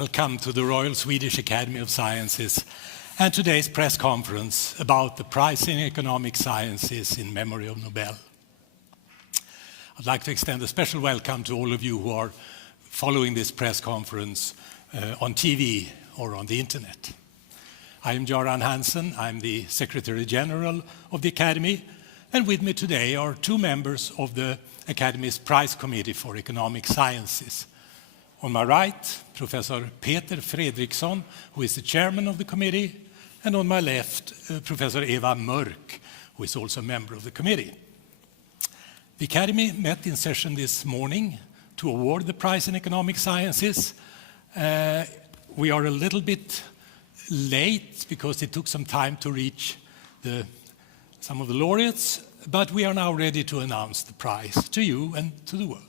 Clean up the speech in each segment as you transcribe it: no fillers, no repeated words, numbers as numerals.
Welcome to the Royal Swedish Academy of Sciences and today's press conference about the prize in economic sciences in memory of Nobel. I'd like to extend a special welcome to all of you who are following this press conference on TV or on the internet. I am Göran Hansen, I'm the Secretary General of the Academy, and with me today are two members of the Academy's Prize Committee for Economic Sciences. On my right, Professor Peter Fredriksson, who is the chairman of the committee, and on my left, Professor Eva Mörk, who is also a member of the committee. The Academy met in session this morning to award the prize in economic sciences. We are a little bit late because it took some time to reach some of the laureates, but we are now ready to announce the prize to you and to the world.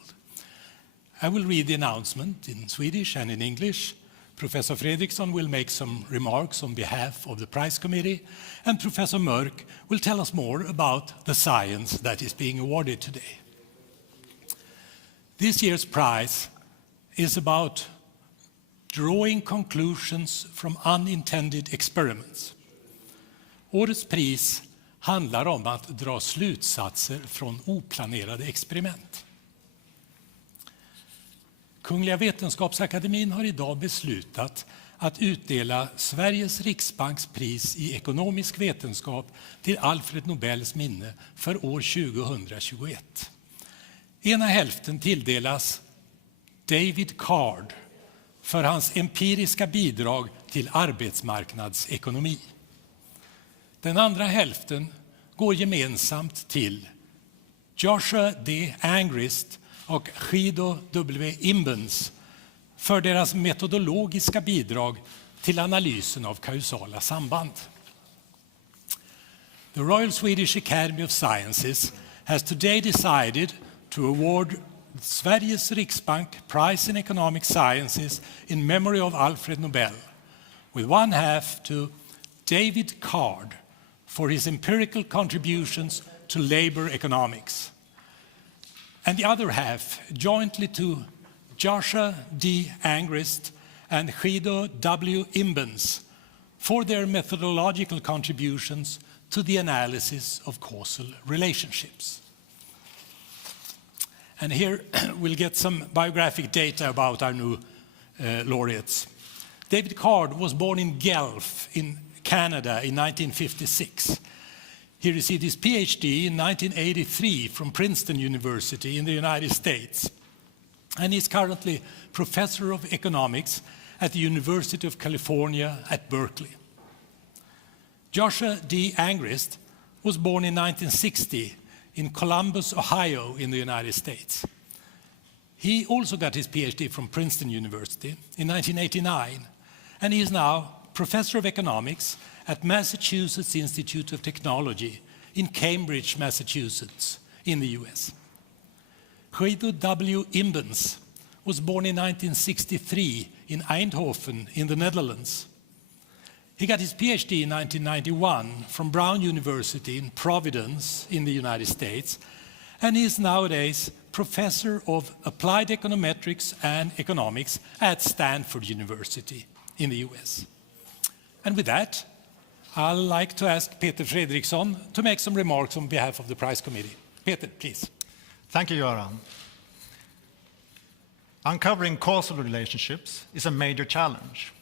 I will read the announcement in Swedish and in English. Professor Fredriksson will make some remarks on behalf of the prize committee, and Professor Mörk will tell us more about the science that is being awarded today. This year's prize is about drawing conclusions from unintended experiments. Årets pris handlar om att dra slutsatser från oplanerade experiment. Kungliga Vetenskapsakademin har idag beslutat att utdela Sveriges Riksbanks pris i ekonomisk vetenskap till Alfred Nobels minne för år 2021. Ena hälften tilldelas David Card för hans empiriska bidrag till arbetsmarknadsekonomi. Den andra hälften går gemensamt till Joshua D. Angrist och Guido W. Imbens för deras metodologiska bidrag till analysen av kausala samband. The Royal Swedish Academy of Sciences has today decided to award Sveriges Riksbank Prize in Economic Sciences in memory of Alfred Nobel, with one half to David Card for his empirical contributions to labor economics, and the other half jointly to Joshua D. Angrist and Guido W. Imbens for their methodological contributions to the analysis of causal relationships. And here we'll get some biographic data about our new laureates. David Card was born in Guelph in Canada in 1956. He received his PhD in 1983 from Princeton University in the United States, and he's currently professor of economics at the University of California at Berkeley. Joshua D. Angrist was born in 1960 in Columbus, Ohio in the United States. He also got his PhD from Princeton University in 1989, and he is now professor of economics at Massachusetts Institute of Technology in Cambridge, Massachusetts, in the US. Guido W. Imbens was born in 1963 in Eindhoven in the Netherlands. He got his PhD in 1991 from Brown University in Providence in the United States, and he is nowadays professor of applied econometrics and economics at Stanford University in the US. And with that, I'd like to ask Peter Fredriksson to make some remarks on behalf of the prize committee. Peter, please. Thank you, Göran. Uncovering causal relationships is a major challenge.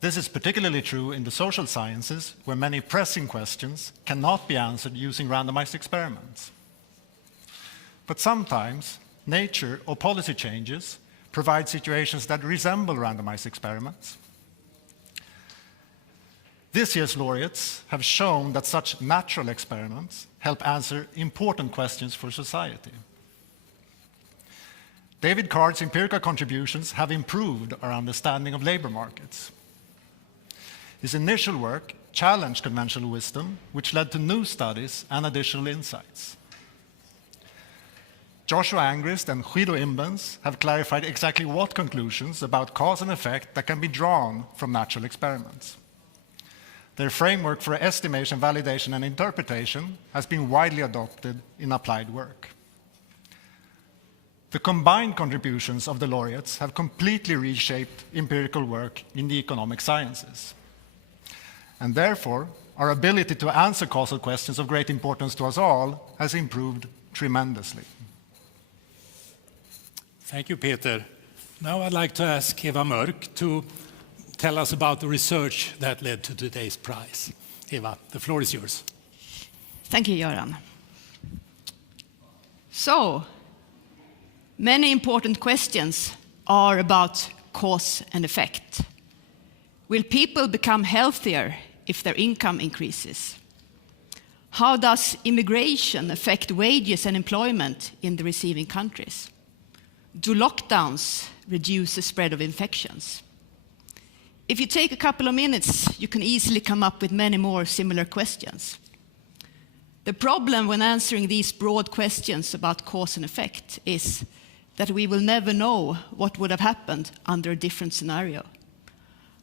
This is particularly true in the social sciences, where many pressing questions cannot be answered using randomized experiments. But sometimes, nature or policy changes provide situations that resemble randomized experiments. This year's laureates have shown that such natural experiments help answer important questions for society. David Card's empirical contributions have improved our understanding of labor markets. His initial work challenged conventional wisdom, which led to new studies and additional insights. Joshua Angrist and Guido Imbens have clarified exactly what conclusions about cause and effect that can be drawn from natural experiments. Their framework for estimation, validation, and interpretation has been widely adopted in applied work. The combined contributions of the laureates have completely reshaped empirical work in the economic sciences. And therefore, our ability to answer causal questions of great importance to us all has improved tremendously. Thank you, Peter. Now I'd like to ask Eva Mörk to tell us about the research that led to today's prize. Eva, the floor is yours. Thank you, Göran. So, many important questions are about cause and effect. Will people become healthier if their income increases? How does immigration affect wages and employment in the receiving countries? Do lockdowns reduce the spread of infections? If you take a couple of minutes, you can easily come up with many more similar questions. The problem when answering these broad questions about cause and effect is that we will never know what would have happened under a different scenario.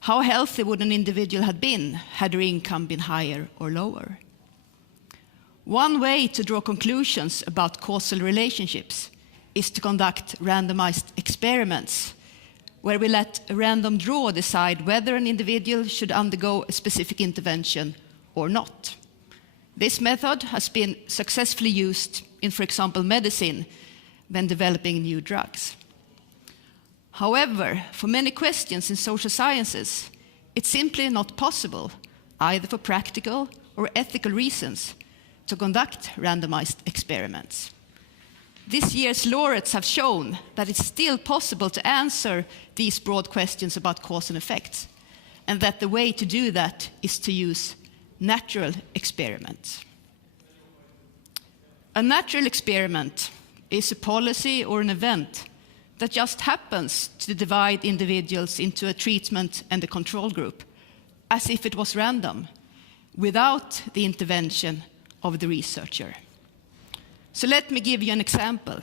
How healthy would an individual have been had their income been higher or lower? One way to draw conclusions about causal relationships is to conduct randomized experiments, where we let a random draw decide whether an individual should undergo a specific intervention or not. This method has been successfully used in, for example, medicine when developing new drugs. However, for many questions in social sciences, it's simply not possible, either for practical or ethical reasons, to conduct randomized experiments. This year's laureates have shown that it's still possible to answer these broad questions about cause and effects, and that the way to do that is to use natural experiments. A natural experiment is a policy or an event that just happens to divide individuals into a treatment and a control group, as if it was random, without the intervention of the researcher. So let me give you an example.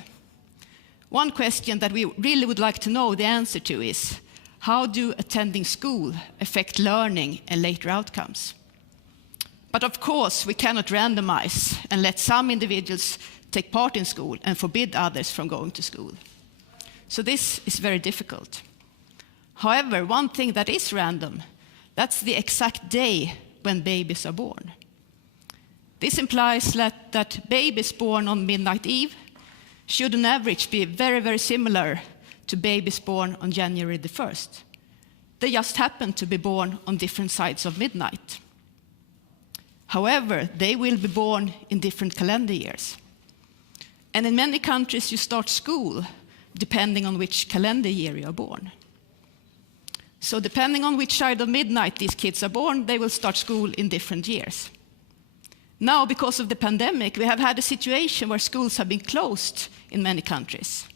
One question that we really would like to know the answer to is, how do attending school affect learning and later outcomes? But of course, we cannot randomize and let some individuals take part in school and forbid others from going to school. So this is very difficult. However, one thing that is random, that's the exact day when babies are born. This implies that babies born on Midnight Eve should on average be very, very similar to babies born on January the 1st. They just happen to be born on different sides of midnight. However, they will be born in different calendar years. And in many countries, you start school depending on which calendar year you are born. So depending on which side of midnight these kids are born, they will start school in different years. Now, because of the pandemic, we have had a situation where schools have been closed in many countries.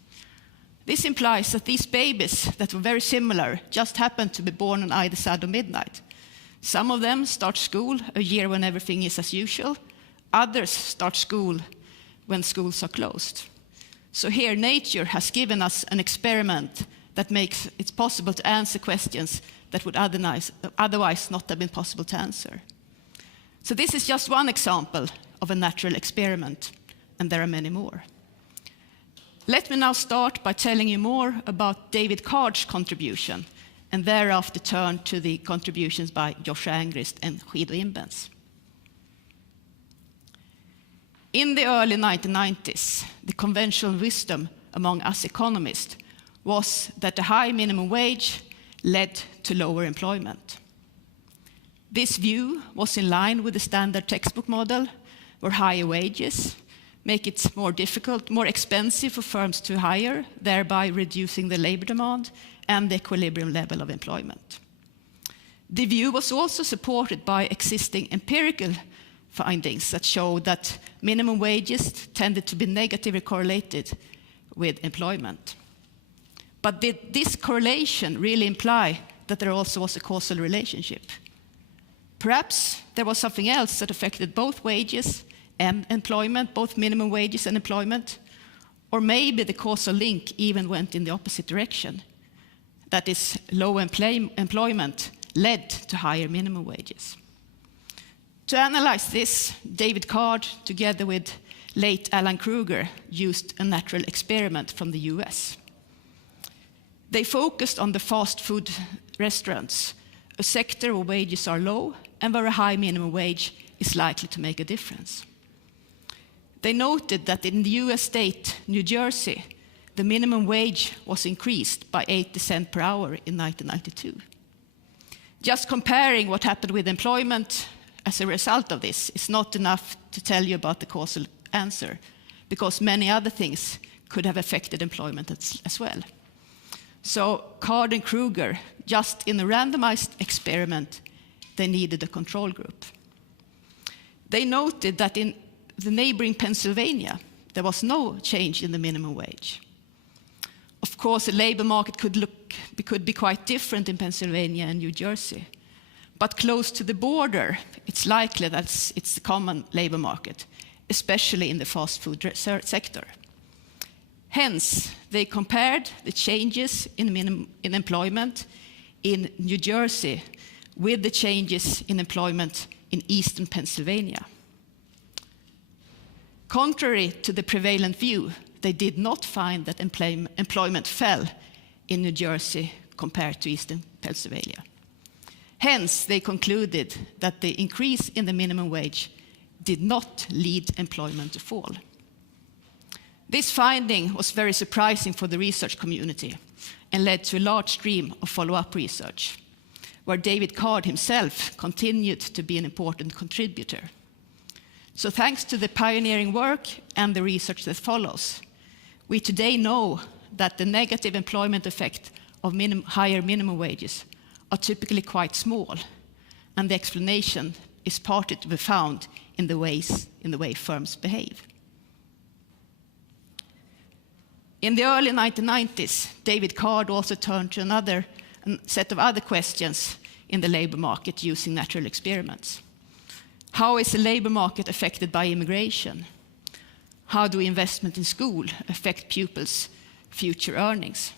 This implies that these babies that were very similar just happened to be born on either side of midnight. Some of them start school a year when everything is as usual. Others start school when schools are closed. So here, nature has given us an experiment that makes it possible to answer questions that would otherwise not have been possible to answer. So this is just one example of a natural experiment, and there are many more. Let me now start by telling you more about David Card's contribution, and thereafter turn to the contributions by Joshua Angrist and Guido Imbens. In the early 1990s, the conventional wisdom among us economists was that the high minimum wage led to lower employment. This view was in line with the standard textbook model, where higher wages make it more difficult, more expensive for firms to hire, thereby reducing the labor demand and the equilibrium level of employment. The view was also supported by existing empirical findings that showed that minimum wages tended to be negatively correlated with employment. But did this correlation really imply that there also was a causal relationship? Perhaps there was something else that affected both wages and employment, both minimum wages and employment, or maybe the causal link even went in the opposite direction. That is, low employment led to higher minimum wages. To analyze this, David Card, together with late Alan Kruger used a natural experiment from the US. They focused on the fast food restaurants, a sector where wages are low and where a high minimum wage is likely to make a difference. They noted that in the US state, New Jersey, the minimum wage was increased by 80 cents per hour in 1992. Just comparing what happened with employment as a result of this is not enough to tell you about the causal answer, because many other things could have affected employment as well. So Card and Kruger, just in a randomized experiment, they needed a control group. They noted that in the neighboring Pennsylvania, there was no change in the minimum wage. Of course, the labor market could be quite different in Pennsylvania and New Jersey. But close to the border, it's likely that it's a common labor market, especially in the fast food sector. Hence, they compared the changes in employment in New Jersey with the changes in employment in eastern Pennsylvania. Contrary to the prevalent view, they did not find that employment fell in New Jersey compared to eastern Pennsylvania. Hence, they concluded that the increase in the minimum wage did not lead employment to fall. This finding was very surprising for the research community and led to a large stream of follow-up research, where David Card himself continued to be an important contributor. So thanks to the pioneering work and the research that follows, we today know that the negative employment effect of higher minimum wages are typically quite small, and the explanation is partly to be found in the way firms behave. In the early 1990s, David Card also turned to another set of other questions in the labor market using natural experiments. How is the labor market affected by immigration? How do investment in school affect pupils' future earnings?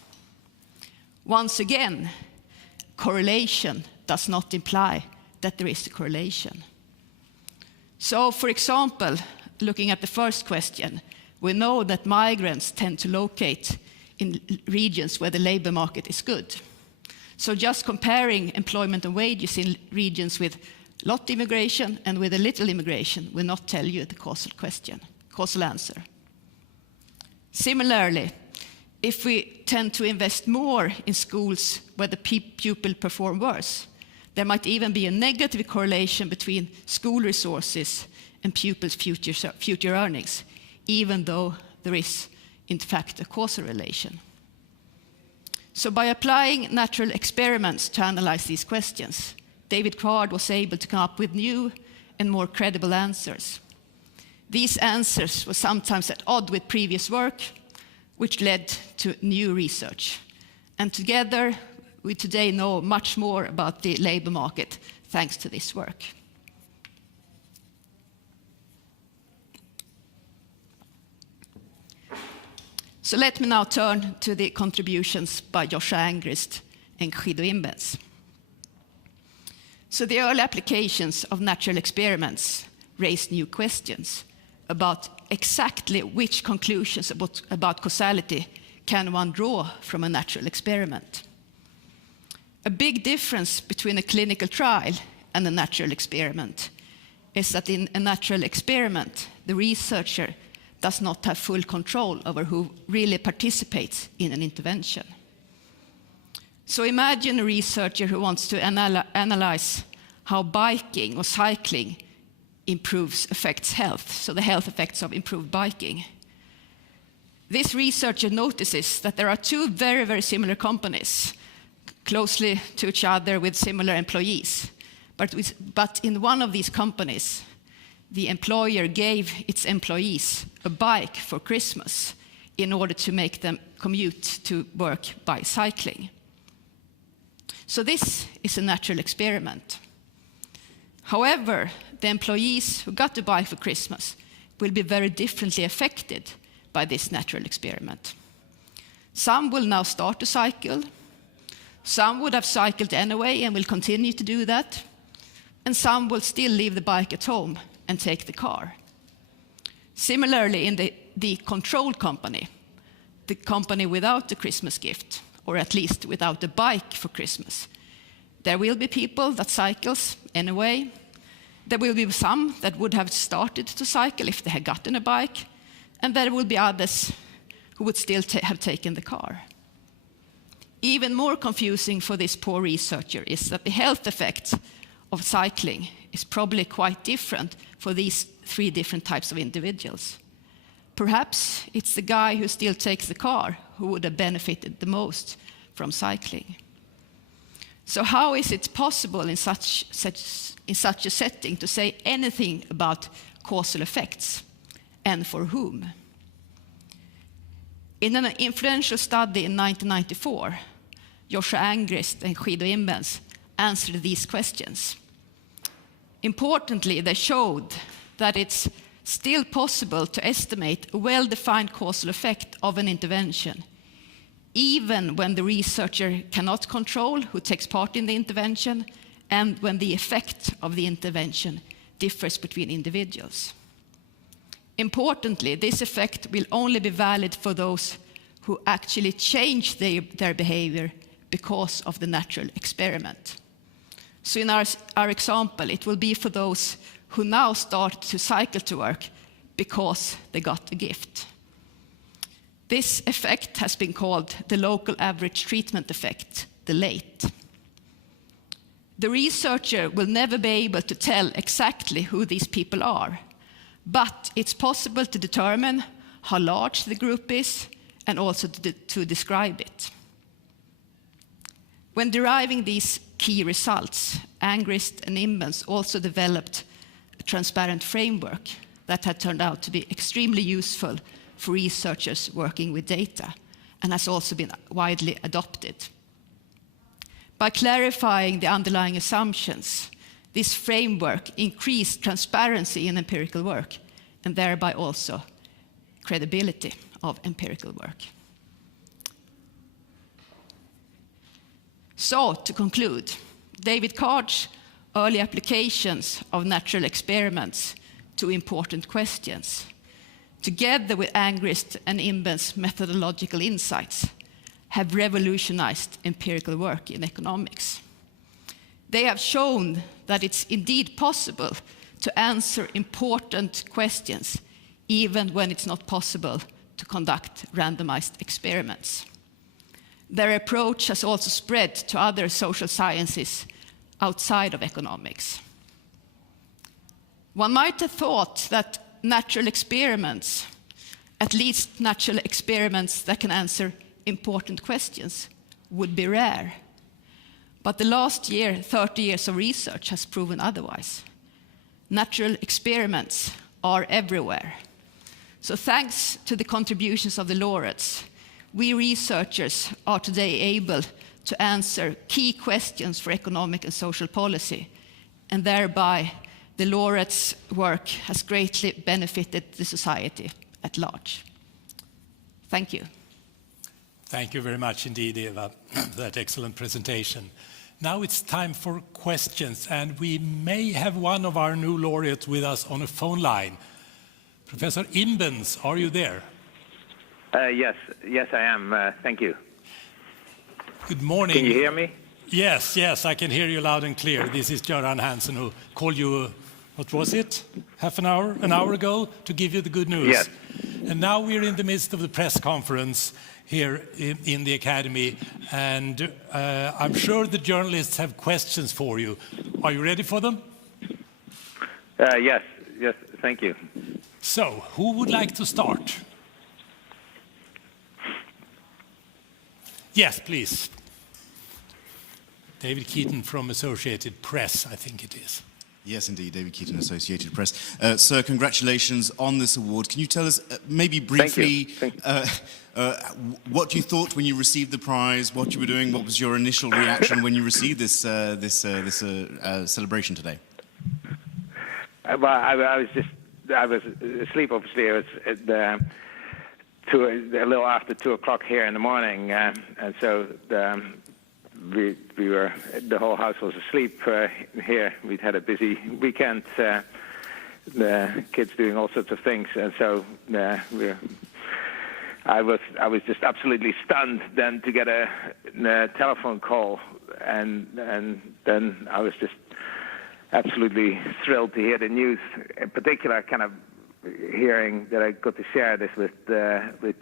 Once again, correlation does not imply that there is a correlation. So, for example, looking at the first question, we know that migrants tend to locate in regions where the labor market is good. So just comparing employment and wages in regions with a lot of immigration and with a little immigration will not tell you the causal answer. Similarly, if we tend to invest more in schools where the pupil perform worse, there might even be a negative correlation between school resources and pupils' future earnings, even though there is, in fact, a causal relation. So by applying natural experiments to analyze these questions, David Card was able to come up with new and more credible answers. These answers were sometimes at odds with previous work, which led to new research. And together, we today know much more about the labor market thanks to this work. So let me now turn to the contributions by Joshua Angrist and Guido Imbens. So the early applications of natural experiments raised new questions about exactly which conclusions about causality can one draw from a natural experiment. A big difference between a clinical trial and a natural experiment is that in a natural experiment, the researcher does not have full control over who really participates in an intervention. So imagine a researcher who wants to analyze how biking or cycling affects health, so the health effects of improved biking. This researcher notices that there are two very, very similar companies, closely to each other with similar employees. But in one of these companies, the employer gave its employees a bike for Christmas in order to make them commute to work by cycling. So this is a natural experiment. However, the employees who got the bike for Christmas will be very differently affected by this natural experiment. Some will now start to cycle. Some would have cycled anyway and will continue to do that. And some will still leave the bike at home and take the car. Similarly, in the control company, the company without the Christmas gift, or at least without a bike for Christmas, there will be people that cycles anyway. There will be some that would have started to cycle if they had gotten a bike, and there will be others who would still have taken the car. Even more confusing for this poor researcher is that the health effect of cycling is probably quite different for these three different types of individuals. Perhaps it's the guy who still takes the car who would have benefited the most from cycling. So how is it possible in such a setting to say anything about causal effects, and for whom? In an influential study in 1994, Joshua Angrist and Guido Imbens answered these questions. Importantly, they showed that it's still possible to estimate a well-defined causal effect of an intervention, even when the researcher cannot control who takes part in the intervention and when the effect of the intervention differs between individuals. Importantly, this effect will only be valid for those who actually change their behavior because of the natural experiment. So in our example, it will be for those who now start to cycle to work because they got a gift. This effect has been called the local average treatment effect, the LATE. The researcher will never be able to tell exactly who these people are, but it's possible to determine how large the group is and also to describe it. When deriving these key results, Angrist and Imbens also developed a transparent framework that had turned out to be extremely useful for researchers working with data and has also been widely adopted. By clarifying the underlying assumptions, this framework increased transparency in empirical work and thereby also credibility of empirical work. So, to conclude, David Card's early applications of natural experiments to important questions, together with Angrist and Imbens' methodological insights, have revolutionized empirical work in economics. They have shown that it's indeed possible to answer important questions, even when it's not possible to conduct randomized experiments. Their approach has also spread to other social sciences outside of economics. One might have thought that natural experiments, at least natural experiments that can answer important questions, would be rare. But the last 30 years of research has proven otherwise. Natural experiments are everywhere. So thanks to the contributions of the laureates, we researchers are today able to answer key questions for economic and social policy, and thereby the laureates' work has greatly benefited the society at large. Thank you. Thank you very much indeed, Eva, for that excellent presentation. Now it's time for questions, and we may have one of our new laureates with us on a phone line. Professor Imbens, are you there? Yes, I am. Thank you. Good morning. Can you hear me? Yes, I can hear you loud and clear. This is Göran Hansen, who called you, what was it, an hour ago, to give you the good news. Yes. And now we're in the midst of the press conference here in the Academy, and I'm sure the journalists have questions for you. Are you ready for them? Yes, thank you. So, who would like to start? Yes, please. David Keaton from Associated Press, I think it is. Yes, indeed, David Keaton, Associated Press. Sir, congratulations on this award. Can you tell us, maybe briefly, Thank you. what you thought when you received the prize, what you were doing, what was your initial reaction when you received this celebration today? Well, I was asleep, obviously. I was at a little after 2 o'clock here in the morning, and so we were, the whole house was asleep here. We'd had a busy weekend, kids doing all sorts of things, and so I was just absolutely stunned then to get a telephone call, and then I was just absolutely thrilled to hear the news. In particular, kind of hearing that I got to share this with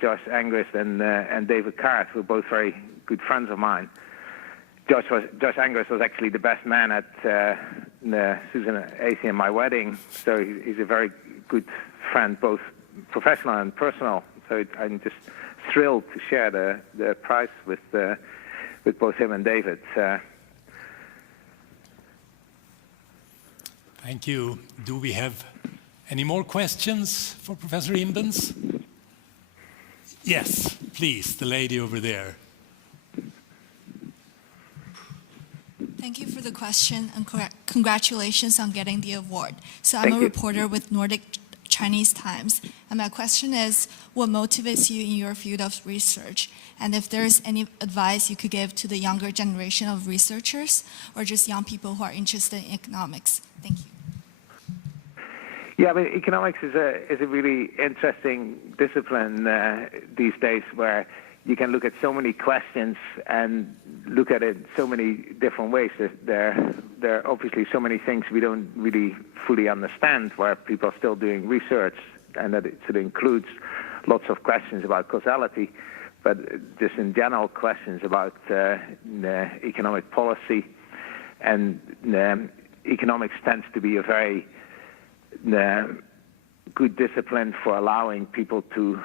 Josh Angrist and David Cart, who are both very good friends of mine. Josh Angrist was actually the best man at Susan AC and my wedding, so he's a very good friend, both professional and personal. So I'm just thrilled to share the prize with both him and David. Thank you. Do we have any more questions for Professor Imbens? Yes, please, the lady over there. Thank you for the question, and congratulations on getting the award. So I'm Thank a you. reporter with Nordic Chinese Times, and my question is, what motivates you in your field of research? And if there's any advice you could give to the younger generation of researchers, or just young people who are interested in economics? Thank you. Yeah, I mean, economics is a really interesting discipline these days, where you can look at so many questions and look at it so many different ways. There are obviously so many things we don't really fully understand, where people are still doing research, and that it includes lots of questions about causality, but just in general questions about economic policy. And economics tends to be a very good discipline for allowing people to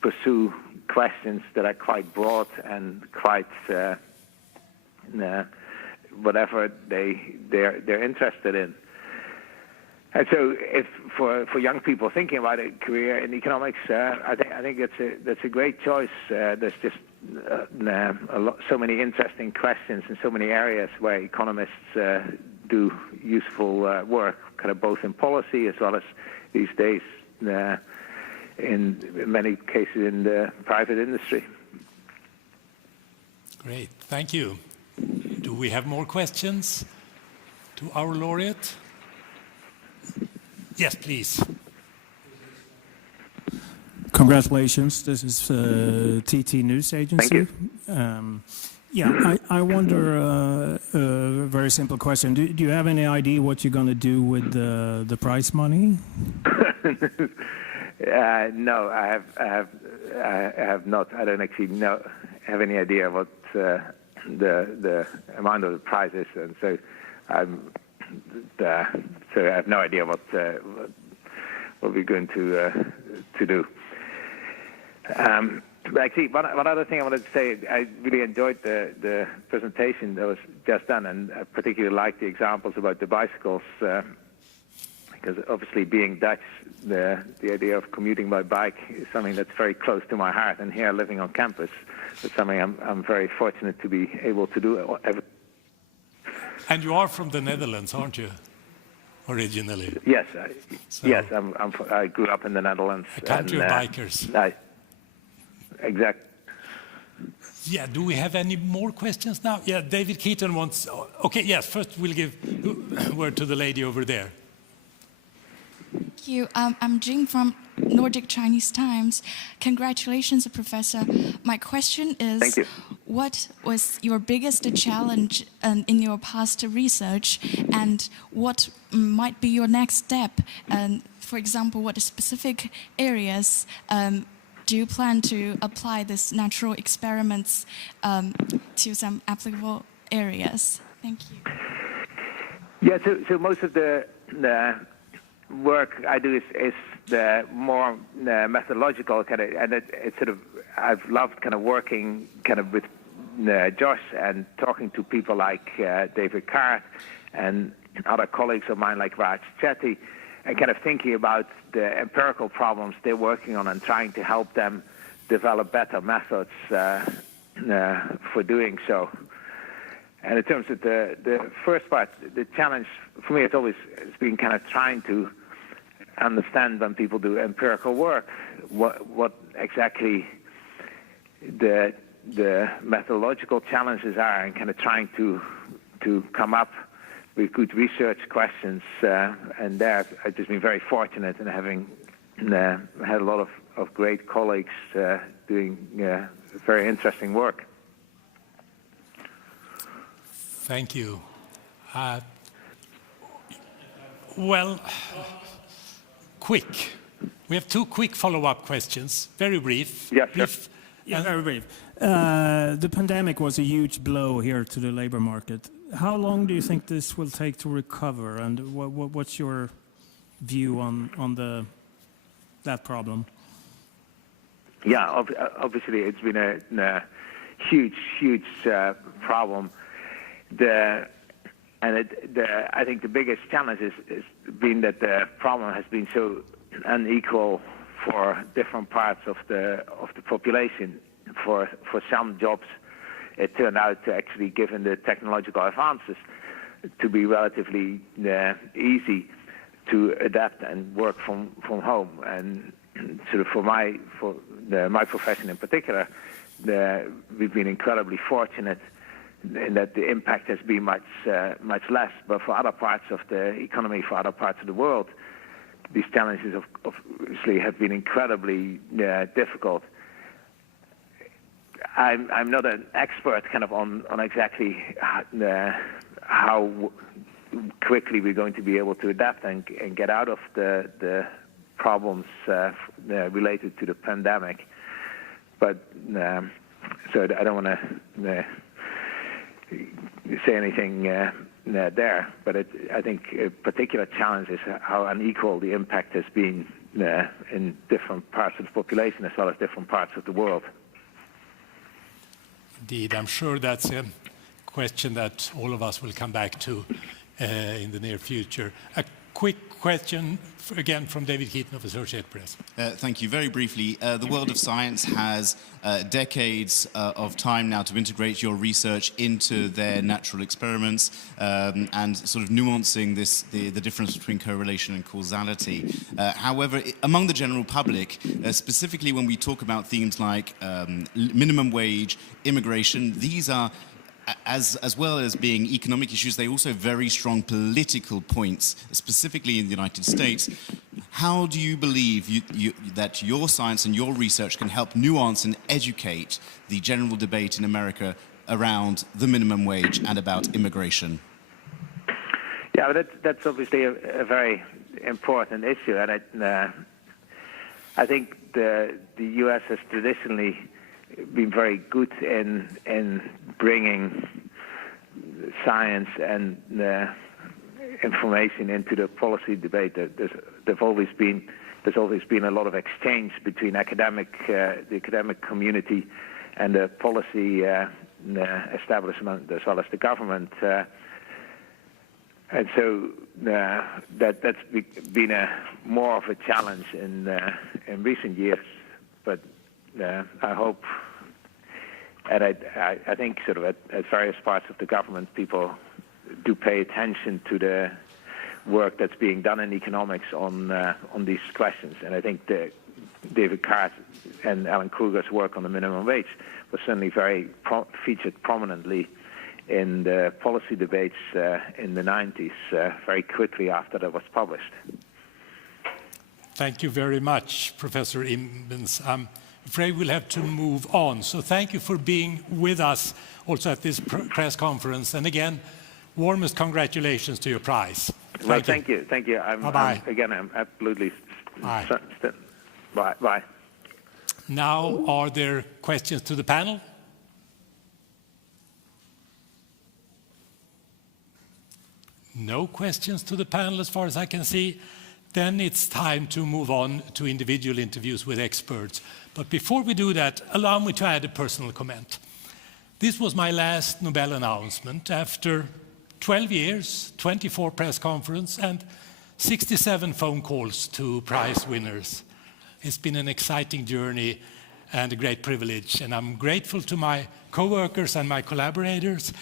pursue questions that are quite broad and quite whatever they're interested in. And so, if for young people thinking about a career in economics, I think that's a great choice. There's just so many interesting questions in so many areas where economists do useful work, kind of both in policy as well as these days in many cases in the private industry. Great, thank you. Do we have more questions to our laureate? Yes, please. Congratulations. This is TT News Agency. Thank you. I wonder, a very simple question. Do you have any idea what you're going to do with the prize money? No, I have not. I don't actually have any idea what the amount of the prize is, and so I have no idea what we're going to do. But actually, one other thing I wanted to say, I really enjoyed the presentation that was just done, and I particularly liked the examples about the bicycles, because obviously being Dutch, the idea of commuting by bike is something that's very close to my heart, and here living on campus, it's something I'm very fortunate to be able to do. And you are from the Netherlands, aren't you, originally? Yes, So- I grew up in the Netherlands. A country of bikers. Exactly. Yeah, do we have any more questions now? Yeah, David Keaton wants... Okay, yes, first we'll give word to the lady over there. Thank you. I'm Jing from Nordic Chinese Times. Congratulations, Professor. My question is, Thank you. What was your biggest challenge in your past research, and what might be your next step? For example, what specific areas do you plan to apply this natural experiments to some applicable areas? Thank you. Yeah, so most of the work I do is the more methodological kind of, and it's sort of, I've loved kind of working kind of with Josh and talking to people like David Cart and other colleagues of mine like Raj Chetty, and kind of thinking about the empirical problems they're working on and trying to help them develop better methods for doing so. And in terms of the first part, the challenge for me, it's been kind of trying to understand when people do empirical work, what exactly the methodological challenges are, and kind of trying to come up with good research questions, and there I've just been very fortunate in having had a lot of great colleagues doing very interesting work. Thank you. Well, quick. We have two quick follow-up questions, very brief. Yes, sir. Yeah, very brief. The pandemic was a huge blow here to the labor market. How long do you think this will take to recover, and what's your view on that problem? Yeah, obviously it's been a huge problem. I think the biggest challenge is been that the problem has been so unequal for different parts of the population. For some jobs, it turned out to actually, given the technological advances, to be relatively easy to adapt and work from home. And sort of for my profession in particular, we've been incredibly fortunate in that the impact has been much less. But for other parts of the economy, for other parts of the world, these challenges obviously have been incredibly difficult. I'm not an expert kind of on exactly how quickly we're going to be able to adapt and get out of the problems related to the pandemic. But so I don't want to say anything there. But I think a particular challenge is how unequal the impact has been in different parts of the population as well as different parts of the world. Indeed, I'm sure that's a question that all of us will come back to in the near future. A quick question, again, from David Keaton of Associated Press. Thank you. Very briefly, the world of science has decades of time now to integrate your research into their natural experiments and sort of nuancing the difference between correlation and causality. However, among the general public, specifically when we talk about themes like minimum wage, immigration, these are, as well as being economic issues, they also very strong political points, specifically in the United States. How do you believe that your science and your research can help nuance and educate the general debate in America around the minimum wage and about immigration? Yeah, that's obviously a very important issue, and I think the U.S. has traditionally been very good in bringing science and information into the policy debate. There's always been a lot of exchange between the academic community and the policy establishment as well as the government. And so that's been more of a challenge in recent years. But I hope, and I think sort of at various parts of the government, people do pay attention to the work that's being done in economics on these questions. And I think David Card and Alan Kruger's work on the minimum wage was certainly featured prominently in the policy debates in the 90s, very quickly after that was published. Thank you very much, Professor Imbens. I'm afraid we'll have to move on. So thank you for being with us also at this press conference. And again, warmest congratulations to your prize. Thank you. Bye-bye. I'm absolutely... Bye. Bye. Now, are there questions to the panel? No questions to the panel as far as I can see. Then it's time to move on to individual interviews with experts. But before we do that, allow me to add a personal comment. This was my last Nobel announcement after 12 years, 24 press conferences, and 67 phone calls to prize winners. It's been an exciting journey and a great privilege. And I'm grateful to my co-workers and my collaborators,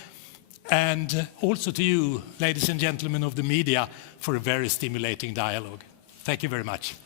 and also to you, ladies and gentlemen of the media, for a very stimulating dialogue. Thank you very much.